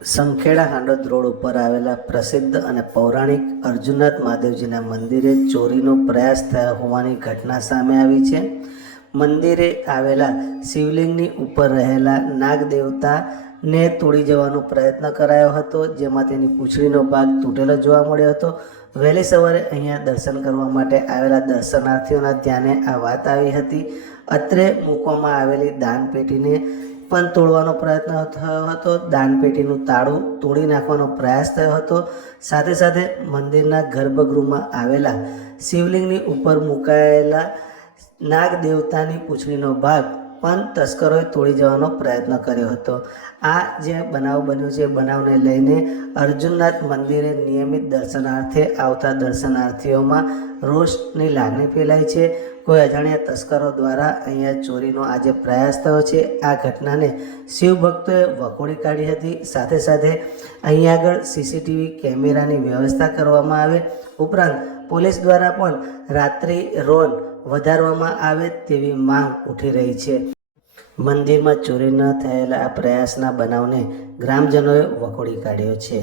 Sankheda હાંડોદ road ઉપર આવેલા પ્રસિદ્ધ અને પૌરાણિક અર્જુનનાથ મહાદેવજીના મંદિરે ચોરીનો પ્રયાસ થયો હોવાની ઘટના સામે આવી છે. મંદિરે આવેલા શિવલિંગની ઉપર રહેલા નાગ દેવતાને તોડી જવાનો પ્રયત્ન કરાયો હતો, જેમાં તેની પૂંછડીનો ભાગ તૂટેલો જોવા મળ્યો હતો. વહેલી સવારે અહીંયા દર્શન કરવા માટે આવેલા દર્શનાર્થીઓના ધ્યાને આ વાત આવી હતી. અત્રે મૂકવામાં આવેલી દાનપેટીને પણ તોડવાનો પ્રયત્ન થયો હતો. દાનપેટીનું તાળું તોડી નાખવાનો પ્રયાસ થયો હતો. સાથે સાથે મંદિરના ગર્ભગૃહમાં આવેલા શિવલિંગની ઉપર મુકાયેલા નાગ દેવતાની પૂંછડીનો ભાગ પણ તસ્કરોએ તોડી જવાનો પ્રયત્ન કર્યો હતો. આ જે બનાવ બન્યો છે, બનાવને લઈને અર્જુનનાથ મંદિરે નિયમિત દર્શનાર્થે આવતા દર્શનાર્થીઓમાં રોષની લાગણી ફેલાઈ છે. કોઈ અજાણ્યા તસ્કરો દ્વારા અહીંયા ચોરીનો આજે પ્રયાસ થયો છે. આ ઘટનાને શિવભક્તોએ વખોડી કાઢી હતી. સાથે સાથે અહીંયા આગળ સીસીટીવી કેમેરાની વ્યવસ્થા કરવામાં આવે, ઉપરાંત પોલીસ દ્વારા પણ રાત્રિ રોન વધારવામાં આવે તેવી માંગ ઉઠી રહી છે. મંદિરમાં ચોરી ન થયેલા આ પ્રયાસના બનાવને ગ્રામજનોએ વખોડી કાઢ્યો છે.